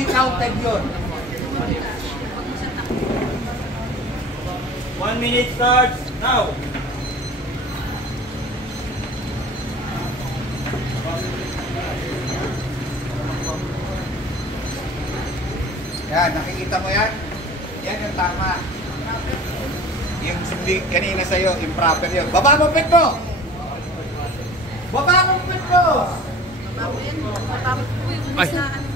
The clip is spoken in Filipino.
Hindi counted yun. 1 minute starts now. Yan, nakikita mo yan? Yan yung tama. Yung hindi kanina sa'yo, improper yun. Baba mo pit mo! Baba mo pit mo! Baba mo yan. Baba mo. Uy, ulis na.